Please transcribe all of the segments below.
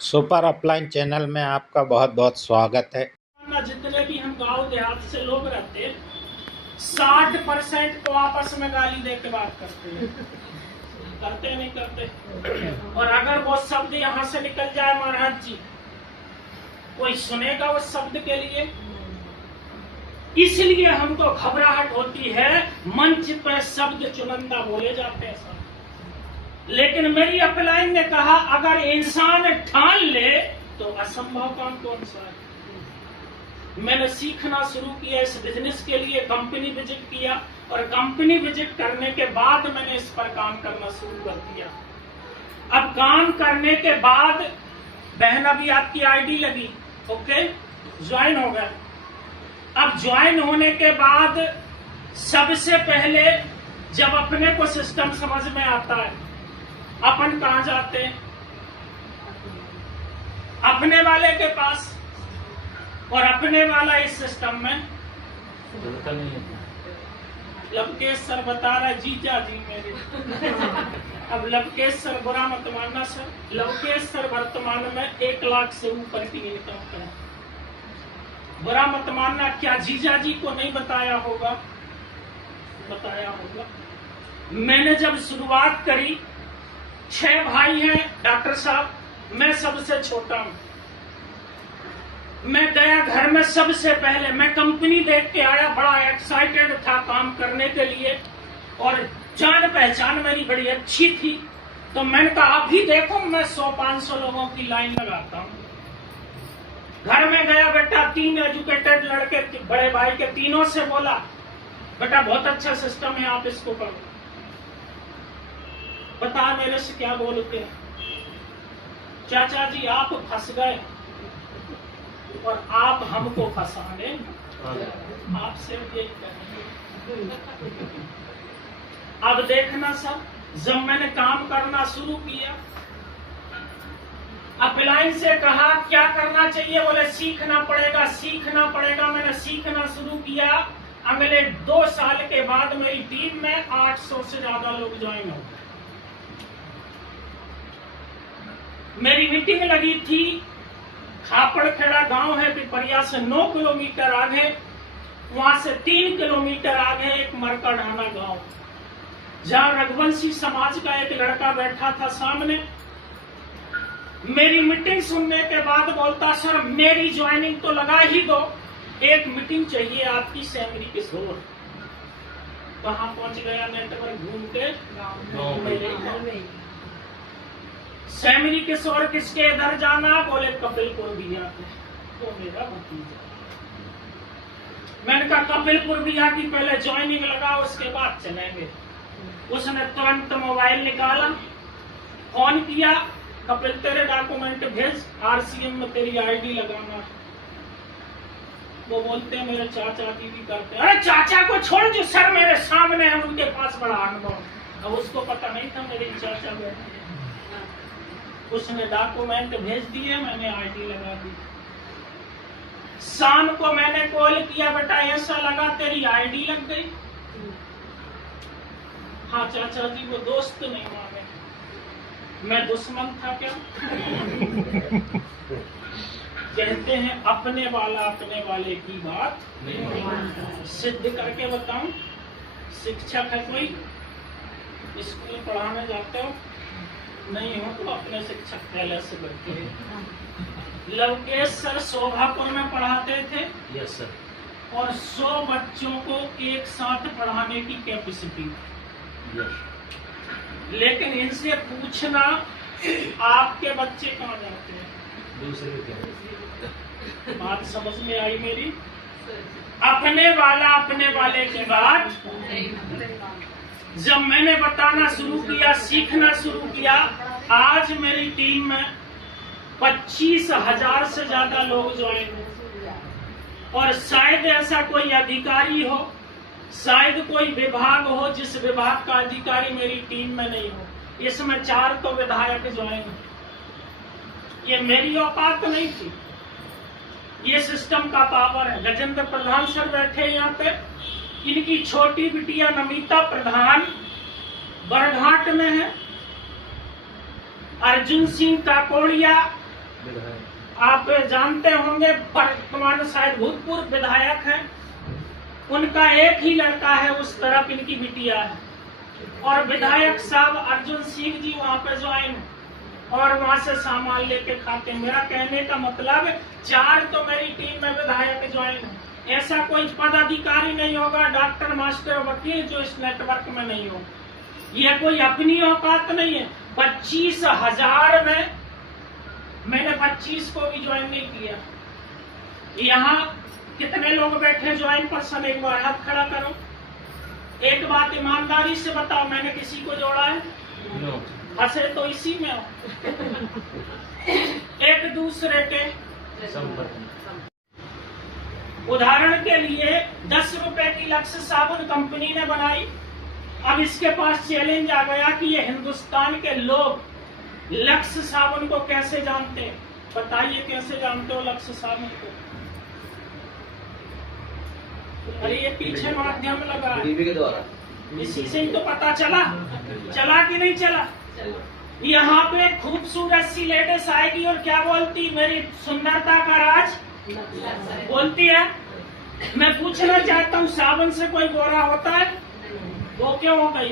Super upline channel में आपका बहुत बहुत स्वागत है। जितने भी हम गांव देहात से लोग रहते हैं 60% तो आपस में गाली दे के बात करते हैं। करते नहीं करते। और अगर वो शब्द यहाँ से निकल जाए महाराज जी, कोई सुनेगा उस शब्द के लिए? इसलिए हमको घबराहट होती है, मंच पर शब्द चुनिंदा बोले जाते हैं सब। लेकिन मेरी अपलाइन ने कहा अगर इंसान ठान ले तो असंभव काम कौन सा है। मैंने सीखना शुरू किया इस बिजनेस के लिए, कंपनी विजिट किया और कंपनी विजिट करने के बाद मैंने इस पर काम करना शुरू कर दिया। अब काम करने के बाद बहन अभी आपकी आईडी लगी, ओके, ज्वाइन हो गए। अब ज्वाइन होने के बाद सबसे पहले जब अपने को सिस्टम समझ में आता है, अपन कहां जाते हैं? अपने वाले के पास। और अपने वाला इस सिस्टम में लवकेश सर बता रहा है, जीजा जी मेरे। अब लवकेश सर बुरा मत मानना सर, लवकेश सर वर्तमान में 1 लाख से ऊपर की इनकम करें। बुरा मत मानना, क्या जीजा जी को नहीं बताया होगा? बताया होगा। मैंने जब शुरुआत करी, 6 भाई हैं डॉक्टर साहब, मैं सबसे छोटा हूं। मैं गया घर में सबसे पहले, मैं कंपनी देख के आया, बड़ा एक्साइटेड था काम करने के लिए और जान पहचान मेरी बड़ी अच्छी थी। तो मैंने कहा अभी देखो मैं 100-500 लोगों की लाइन लगाता हूं। घर में गया, बेटा 3 एजुकेटेड लड़के, बड़े भाई के तीनों से बोला बेटा बहुत अच्छा सिस्टम है, आप इसको करो। बता मेरे से क्या बोलते हैं? चाचा जी आप फंस गए और आप हमको फंसाने, आपसे ये करेंगे। अब देखना सब, जब मैंने काम करना शुरू किया, अपलाइन से कहा क्या करना चाहिए, बोले सीखना पड़ेगा सीखना पड़ेगा। मैंने सीखना शुरू किया। अगले 2 साल के बाद मेरी टीम में 800 से ज्यादा लोग ज्वाइन हो गए। मेरी मीटिंग लगी थी, खापड़खेड़ा गांव है पिपरिया से 9 किलोमीटर आगे, वहां से 3 किलोमीटर आगे एक मरकाढाना गांव, जहां रघुवंशी समाज का एक लड़का बैठा था सामने। मेरी मीटिंग सुनने के बाद बोलता सर मेरी ज्वाइनिंग तो लगा ही दो, एक मीटिंग चाहिए आपकी सैमरी किशोर। कहाँ पहुंच गया नेटवर्क घूम के? सैमरी किशोर किसके इधर जाना? बोले कपिलपुर बिया के। तो मेरा भतीजा। मैंने कहा कपिलपुर बिया की पहले ज्वाइनिंग लगाओ, उसके बाद चलेंगे। उसने तुरंत मोबाइल निकाला, फोन किया, कपिल तेरे डॉक्यूमेंट भेज, आरसीएम में तेरी आईडी लगाना है। वो बोलते हैं मेरे चाचा जी भी करते हैं। अरे चाचा को छोड़, जो सर मेरे सामने है उनके पास बड़ा अनुभव। अब उसको पता नहीं था मेरे चाचा बैठे। उसने डॉक्यूमेंट भेज दिए, मैंने आईडी लगा दी। शाम को मैंने कॉल किया, बेटा ऐसा लगा तेरी आईडी लग गई। हाँ चाचा जी वो दोस्त नहीं माने, मैं दुश्मन था क्या? कहते हैं अपने वाला अपने वाले की बात नहीं। सिद्ध करके बताऊं, शिक्षक है कोई, स्कूल पढ़ाने जाते हो, नहीं हो तो अपने शिक्षक पहले से बैठे हैं। लवकेश सर शोभापुर में पढ़ाते थे। Yes sir. और 100 बच्चों को एक साथ पढ़ाने की कैपेसिटी। यस। लेकिन इनसे पूछना आपके बच्चे कहाँ जाते हैं? दूसरे। बात समझ में आई मेरी? अपने वाले की बात। जब मैंने बताना शुरू किया, सीखना शुरू किया, आज मेरी टीम में 25,000 से ज्यादा लोग ज्वाइन हो। और शायद ऐसा कोई अधिकारी हो, शायद कोई विभाग हो जिस विभाग का अधिकारी मेरी टीम में नहीं हो। इसमें 4 तो विधायक ज्वाइन हो। ये मेरी औकात नहीं थी, ये सिस्टम का पावर है। गजेंद्र प्रधान सर बैठे यहाँ पे, इनकी छोटी बिटिया नमिता प्रधान बरघाट में है। अर्जुन सिंह काकोड़िया आप जानते होंगे, वर्तमान शायद भूतपूर्व विधायक हैं, उनका एक ही लड़का है, उस तरफ इनकी बिटिया है। और विधायक साहब अर्जुन सिंह जी वहाँ पे ज्वाइन और वहाँ से सामान लेके खाते। मेरा कहने का मतलब 4 तो मेरी टीम में विधायक ज्वाइन है। ऐसा कोई पदाधिकारी नहीं होगा, डॉक्टर, मास्टर, वकील, जो इस नेटवर्क में नहीं हो। ये कोई अपनी औकात नहीं है। 25,000 में मैंने 25 को भी ज्वाइन नहीं किया। यहाँ कितने लोग बैठे ज्वाइन पर्सन? एक बार हाथ खड़ा करो। एक बात ईमानदारी से बताओ, मैंने किसी को जोड़ा है? हंसे तो इसी में हो। एक दूसरे के उदाहरण के लिए 10 रुपए की लक्ष्य साबुन कंपनी ने बनाई। अब इसके पास चैलेंज आ गया कि ये हिंदुस्तान के लोग लक्ष्य साबुन को कैसे जानते हैं। बताइए कैसे जानते हो लक्ष्य साबुन को? अरे ये पीछे माध्यम लगा है, इसी से ही तो पता चला कि नहीं चला। यहाँ पे खूबसूरत सी लेडीज आएगी और क्या बोलती? मेरी सुंदरता का राज बोलती है। मैं पूछना चाहता हूँ, साबुन से कोई गोरा होता है? वो क्यों हो गई?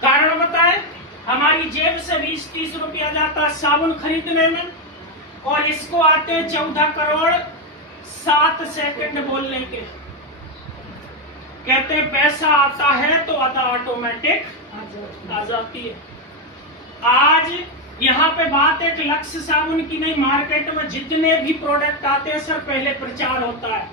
कारण बताए। हमारी जेब से 20-30 रुपया जाता है साबुन खरीदने में, और इसको आते 14 करोड़ 7 सेकंड बोलने के। कहते हैं पैसा आता है तो अदा ऑटोमेटिक आ जाती है। आज यहाँ पे बात एक लक्ष्य साबुन की नहीं, मार्केट में जितने भी प्रोडक्ट आते हैं सर, पहले प्रचार होता है,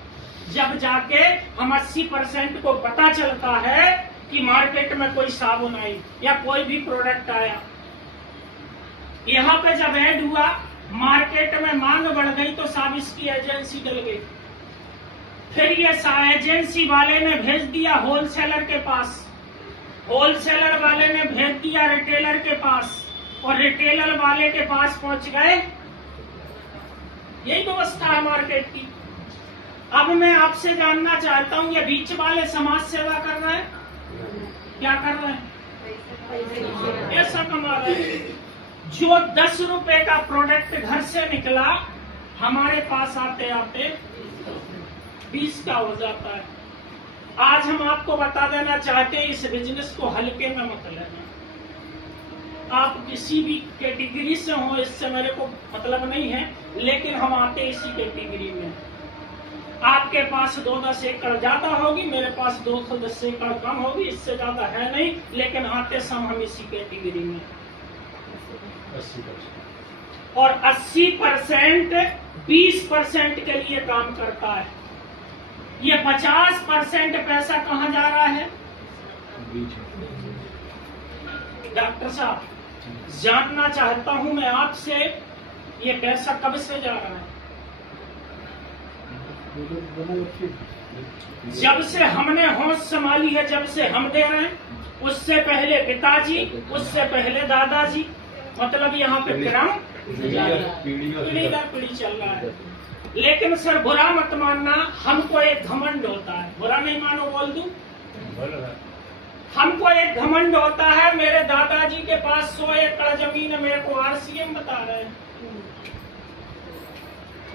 जब जाके हम 80% को पता चलता है कि मार्केट में कोई साबुन आई या कोई भी प्रोडक्ट आया। यहाँ पे जब ऐड हुआ, मार्केट में मांग बढ़ गई तो साहब इसकी एजेंसी डल गई। फिर ये एजेंसी वाले ने भेज दिया होलसेलर के पास, होलसेलर वाले ने भेज दिया रिटेलर के पास, और रिटेलर वाले के पास पहुंच गए। यही व्यवस्था है मार्केट की। अब मैं आपसे जानना चाहता हूं, ये बीच वाले समाज सेवा कर रहे हैं? क्या कर रहे हैं? ऐसा कमा रहे हैं। जो 10 रुपए का प्रोडक्ट घर से निकला, हमारे पास आते आते 20 का हो जाता है। आज हम आपको बता देना चाहते हैं, इस बिजनेस को हल्के में मत लेना। आप किसी भी कैटेगरी से हो, इससे मेरे को मतलब नहीं है, लेकिन हम आते इसी कैटेगरी में। आपके पास 2-10 एकड़ ज्यादा होगी, मेरे पास 210 एकड़ कम होगी, इससे ज्यादा है नहीं, लेकिन आते सम हम इसी कैटेगरी में। 80%। और 80% 20% के लिए काम करता है। ये 50% पैसा कहाँ जा रहा है? डॉक्टर साहब, जानना चाहता हूं मैं आपसे, ये पैसा कब से जा रहा है? जब से हमने होश संभाली है, जब से हम दे रहे हैं। उससे पहले पिताजी, उससे पहले दादाजी, मतलब यहाँ पे क्रम पीढ़ी दर पीढ़ी चल रहा है। लेकिन सर बुरा मत मानना, हमको एक घमंड होता है, बुरा नहीं मानो, बोल दूं, हमको एक घमंड होता है। मेरे दादाजी के पास 100 एकड़ जमीन है, मेरे को RCM बता रहे हैं,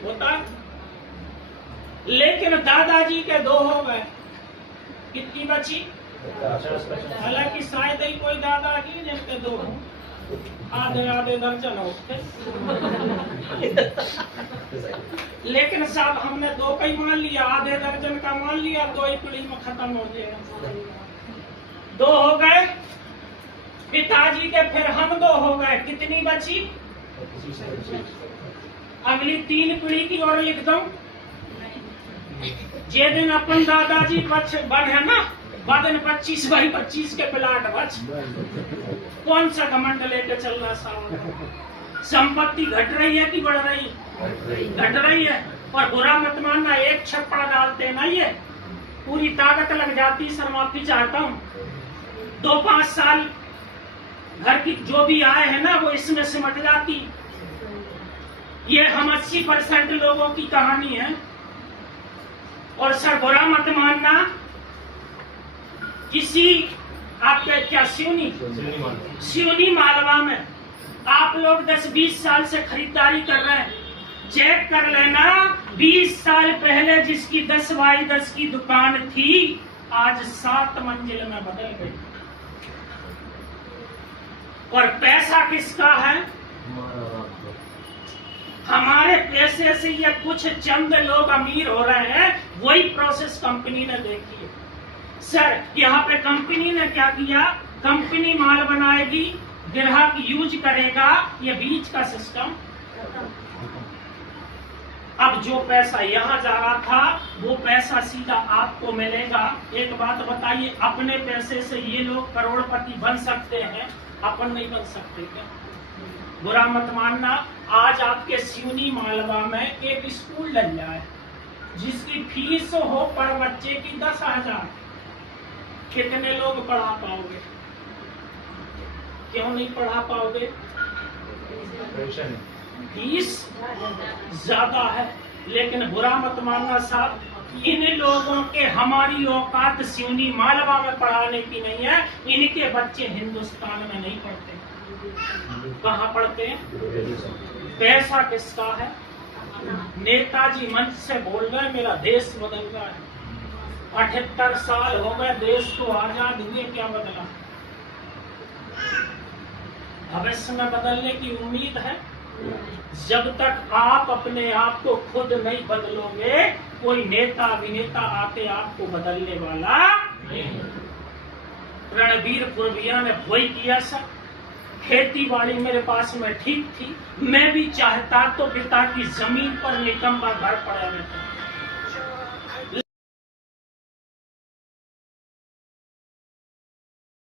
होता है। लेकिन दादाजी के 2 हो गए, कितनी बची? हालांकि शायद ही कोई दादाजी जिसके 2 हो, आधे दर्जन होते। लेकिन साहब हमने 2 का ही मान लिया, आधे दर्जन का मान लिया, 2 ही पीढ़ी में खत्म हो जाएगा। 2 हो गए पिताजी के, फिर हम 2 हो गए, कितनी बची? अगली 3 पीढ़ी की और लिख दो। जे दिन अपन दादाजी बढ़े ना, बदन 25/25 के प्लाट बच। कौन सा घमंड लेके चलना साहब? संपत्ति घट रही है कि बढ़ रही? घट रही है। और बुरा मत मानना, एक छप्पड़ डालते ना ये पूरी ताकत लग जाती। सर माफी चाहता हूँ, 2-5 साल घर की जो भी आए हैं ना, वो इसमें सिमट जाती। ये हम 80% लोगों की कहानी है। और सर बुरा मत मानना, किसी आपके क्या सिवनी मालवा में आप लोग 10-20 साल से खरीदारी कर रहे हैं, चेक कर लेना 20 साल पहले जिसकी 10 बाई 10 की दुकान थी आज 7 मंजिल में बदल गई। और पैसा किसका है? हमारे पैसे से ये कुछ चंद लोग अमीर हो रहे हैं, वही प्रोसेस कंपनी ने देखी है। सर यहाँ पे कंपनी ने क्या किया? कंपनी माल बनाएगी, ग्राहक यूज करेगा, ये बीच का सिस्टम। अब जो पैसा यहाँ जा रहा था वो पैसा सीधा आपको मिलेगा। एक बात बताइए, अपने पैसे से ये लोग करोड़पति बन सकते हैं, अपन नहीं बन सकते क्या? बुरा मत मानना, आज आपके सिवनी मालवा में एक स्कूल डल जाए जिसकी फीस हो पर बच्चे की 10,000, कितने लोग पढ़ा पाओगे? क्यों नहीं पढ़ा पाओगे? फीस ज्यादा है। लेकिन बुरा मत मानना साहब, इन लोगों के हमारी औकात सिवनी मालवा में पढ़ाने की नहीं है। इनके बच्चे हिंदुस्तान में नहीं पढ़ते। कहाँ पढ़ते हैं? पैसा किसका है? नेताजी मंच से बोल रहे मेरा देश बदल रहा है। 78 साल हो गए देश को आजाद हुए, क्या बदला? भविष्य में बदलने की उम्मीद है। जब तक आप अपने आप को खुद नहीं बदलोगे, कोई नेता अभिनेता आके आपको बदलने वाला नहीं। रणबीर पुरविया ने वही किया सर। खेती बाड़ी मेरे पास में ठीक थी, मैं भी चाहता तो पिता की जमीन पर निकम्मा घर पड़ा रहता।